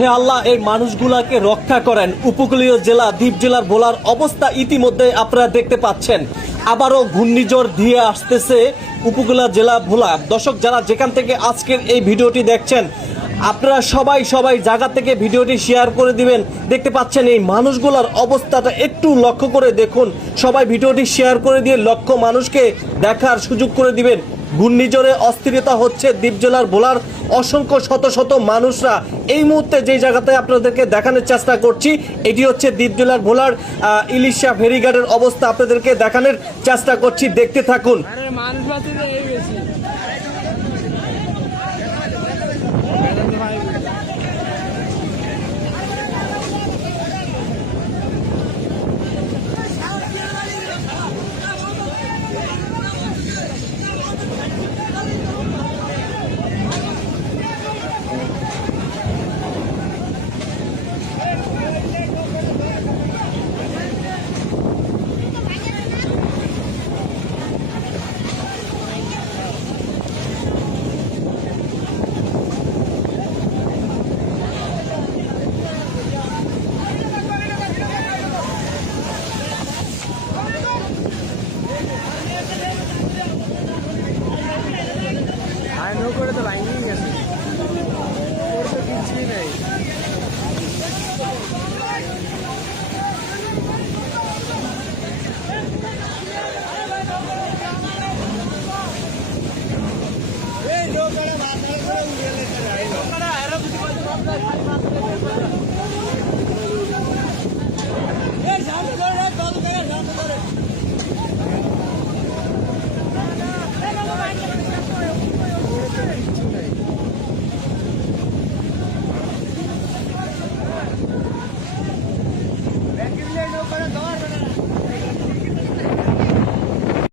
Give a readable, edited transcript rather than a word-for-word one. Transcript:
হে আল্লাহ, এই মানুষগুলাকে রক্ষা করেন। উপকূলীয় জেলা দ্বীপ জেলার ভোলার অবস্থা ইতিমধ্যে আপনারা দেখতে পাচ্ছেন। আবারও ঘূর্ণিঝড় দিয়ে আসতেছে উপকূলীয় জেলা ভোলা। দর্শক, যারা যেখান থেকে আজকের এই ভিডিওটি দেখছেন, আপনারা সবাই জায়গা থেকে ভিডিওটি শেয়ার করে দিবেন। দেখতে পাচ্ছেন এই মানুষগুলোর অবস্থাটা একটু লক্ষ্য করে দেখুন। সবাই ভিডিওটি শেয়ার করে দিয়ে লক্ষ মানুষকে দেখার সুযোগ করে দিবেন। ঘূর্ণিঝড়ে অস্থিরতা হচ্ছে দ্বীপ জেলার ভোলার অসংখ্য শত মানুষরা। এই মুহূর্তে যে জায়গাতে আপনাদেরকে দেখানোর চেষ্টা করছি, এটি হচ্ছে দ্বীপ জেলার ভোলার ইলিশা ফেরিঘাটের অবস্থা আপনাদেরকে দেখানোর চেষ্টা করছি। দেখতে থাকুন। করে তো লাইন গেছে, ওর তো কিছুই নেই। করে